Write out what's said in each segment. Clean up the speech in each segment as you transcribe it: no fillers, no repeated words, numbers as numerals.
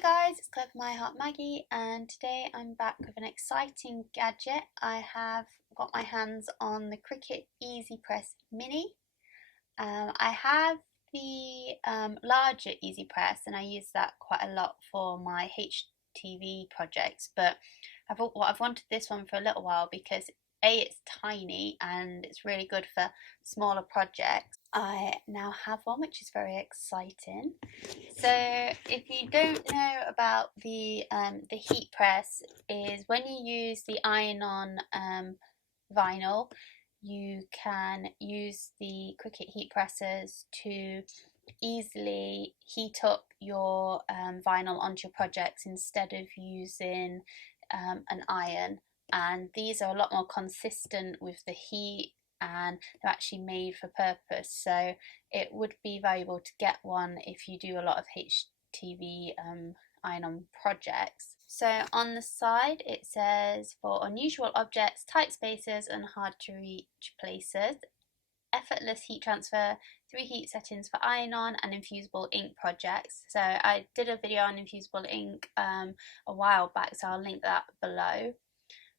guys, it's Clever My Heart Maggie, and today I'm back with an exciting gadget. I have got my hands on the Cricut EasyPress Mini. I have the larger EasyPress and I use that quite a lot for my HTV projects, but I've wanted this one for a little while because it's tiny and it's really good for smaller projects. I now have one, which is very exciting. So if you don't know about the heat press, is when you use the iron-on vinyl, you can use the Cricut heat pressers to easily heat up your vinyl onto your projects instead of using an iron. And these are a lot more consistent with the heat and they're actually made for purpose, so it would be valuable to get one if you do a lot of HTV iron-on projects. So on the side it says, for unusual objects, tight spaces and hard to reach places, effortless heat transfer, 3 heat settings for iron-on and infusible ink projects. So I did a video on infusible ink a while back, so I'll link that below.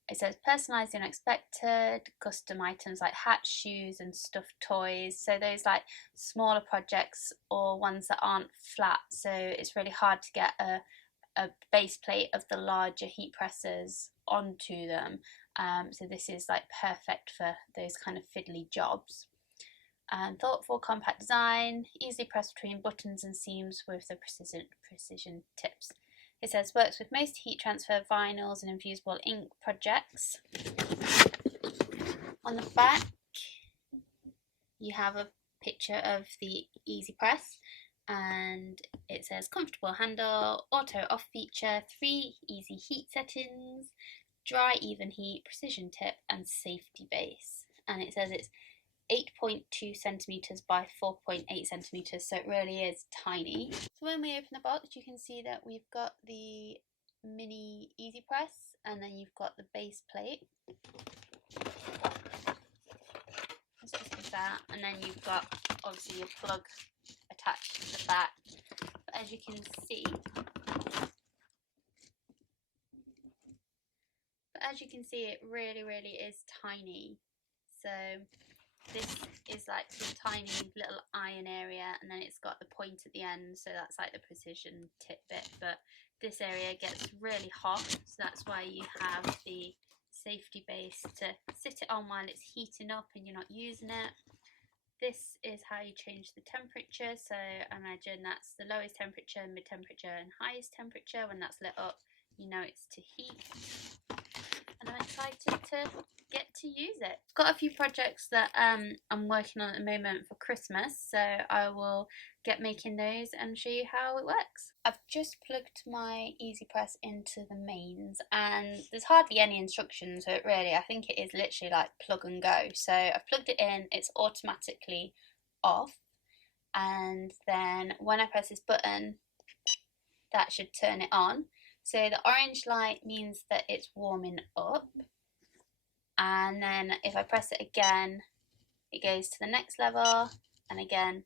It says personalised and unexpected, custom items like hats, shoes and stuffed toys. So those like smaller projects or ones that aren't flat, so it's really hard to get a base plate of the larger heat presses onto them. So this is like perfect for those kind of fiddly jobs. And thoughtful compact design, easily pressed between buttons and seams with the precision tips. It says works with most heat transfer vinyls and infusible ink projects. On the back you have a picture of the EasyPress and it says comfortable handle, auto off feature, 3 easy heat settings, dry even heat, precision tip and safety base. And it says it's 8.2 centimeters by 4.8 centimeters, so it really is tiny. So when we open the box, you can see that we've got the mini EasyPress and then you've got the base plate. It's just like that, and then you've got obviously your plug attached to the back. But as you can see, it really is tiny. So this is like some tiny little iron area, and then it's got the point at the end, so that's like the precision tip bit. But this area gets really hot, so that's why you have the safety base to sit it on while it's heating up and you're not using it. This is how you change the temperature, so imagine that's the lowest temperature, mid temperature and highest temperature. When that's lit up, you know it's to heat. And I'm excited to get to use it. I've got a few projects that I'm working on at the moment for Christmas, so I will get making those and show you how it works. I've just plugged my EasyPress into the mains and there's hardly any instructions, so I think it is literally like plug and go. So I've plugged it in, it's automatically off, and then when I press this button that should turn it on. So the orange light means that it's warming up, and then if I press it again it goes to the next level and again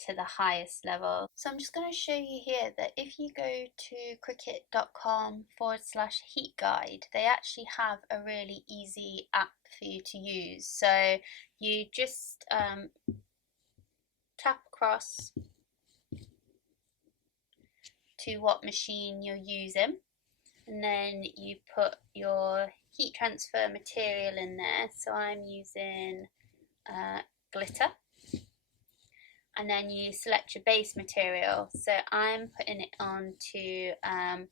to the highest level. So I'm just going to show you here that if you go to cricut.com/heat guide, they actually have a really easy app for you to use. So you just tap across to what machine you're using, and then you put your heat transfer material in there. So I'm using glitter, and then you select your base material. So I'm putting it onto a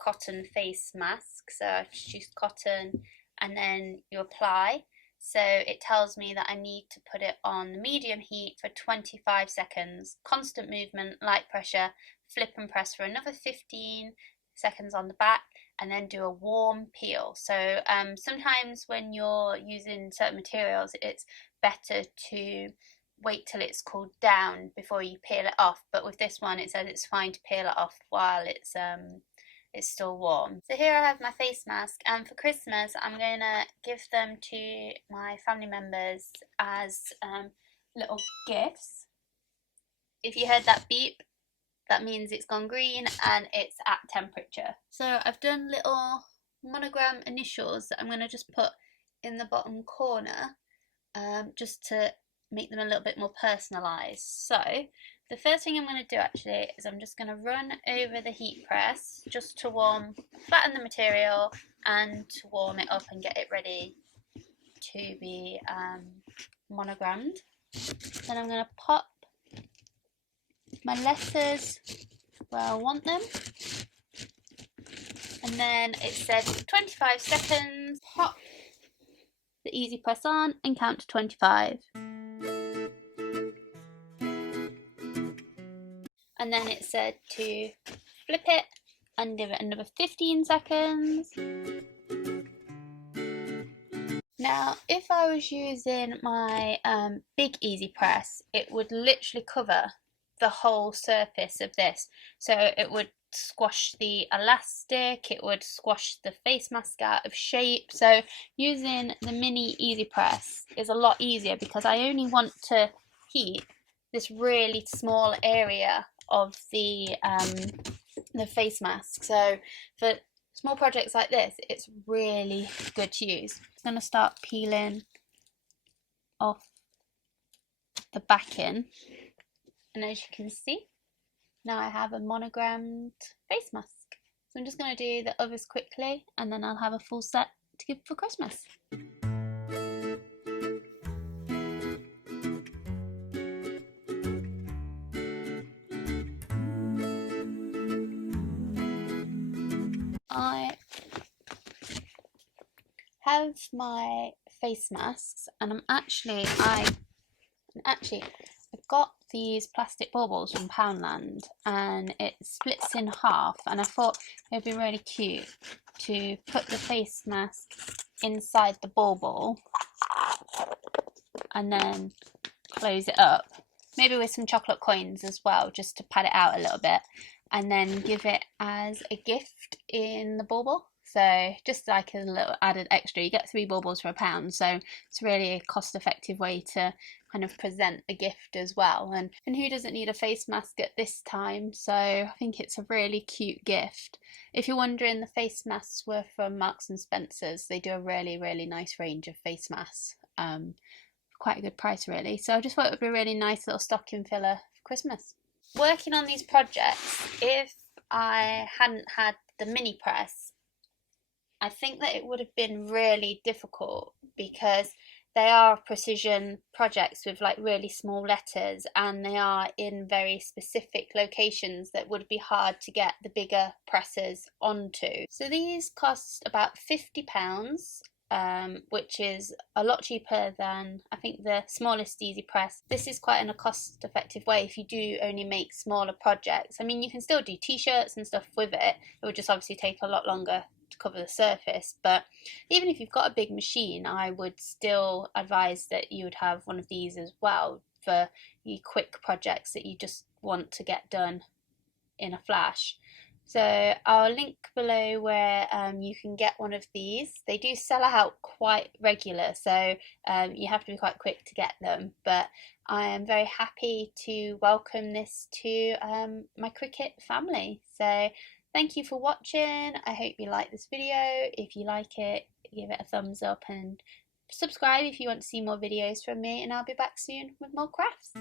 cotton face mask, so I've choose cotton, and then you apply. So it tells me that I need to put it on medium heat for 25 seconds, constant movement, light pressure, flip and press for another 15 seconds on the back, and then do a warm peel. So sometimes when you're using certain materials it's better to wait till it's cooled down before you peel it off, but with this one it says it's fine to peel it off while it's still warm. So here I have my face mask, and for Christmas I'm going to give them to my family members as little gifts. If you heard that beep, that means it's gone green and it's at temperature. So I've done little monogram initials that I'm going to just put in the bottom corner, just to make them a little bit more personalised. So the first thing I'm going to do actually is I'm just going to run over the heat press just to flatten the material and to warm it up and get it ready to be monogrammed. Then I'm going to pop my letters where I want them, and then it said 25 seconds, pop the EasyPress on and count to 25. And then it said to flip it and give it another 15 seconds. Now, if I was using my big EasyPress, it would literally cover the whole surface of this. So it would squash the elastic, it would squash the face mask out of shape. So using the mini EasyPress is a lot easier because I only want to heat this really small area of the face mask. So for small projects like this, it's really good to use. I'm going to start peeling off the backing, and as you can see, now I have a monogrammed face mask. So I'm just going to do the others quickly, and then I'll have a full set to give for Christmas. I have my face masks, and I got these plastic baubles from Poundland, and it splits in half, and I thought it would be really cute to put the face mask inside the bauble and then close it up, maybe with some chocolate coins as well, just to pad it out a little bit, and then give it as a gift in the bauble. So just like a little added extra, you get 3 baubles for £1, so it's really a cost-effective way to kind of present a gift as well. And who doesn't need a face mask at this time? So I think it's a really cute gift. If you're wondering, the face masks were from Marks and Spencer's. They do a really nice range of face masks, quite a good price really. So I just thought it would be a really nice little stocking filler for Christmas. Working on these projects, if I hadn't had the mini press, I think that it would have been really difficult because they are precision projects with like really small letters, and they are in very specific locations that would be hard to get the bigger presses onto. So these cost about £50, which is a lot cheaper than I think the smallest EasyPress. This is quite in a cost effective way if you do only make smaller projects. I mean, you can still do t-shirts and stuff with it. It would just obviously take a lot longer to cover the surface, but even if you've got a big machine, I would still advise that you would have one of these as well for your quick projects that you just want to get done in a flash. So I'll link below where you can get one of these. They do sell out quite regular, so you have to be quite quick to get them, but I am very happy to welcome this to my Cricut family. So thank you for watching. I hope you like this video. If you like it, give it a thumbs up and subscribe if you want to see more videos from me, and I'll be back soon with more crafts.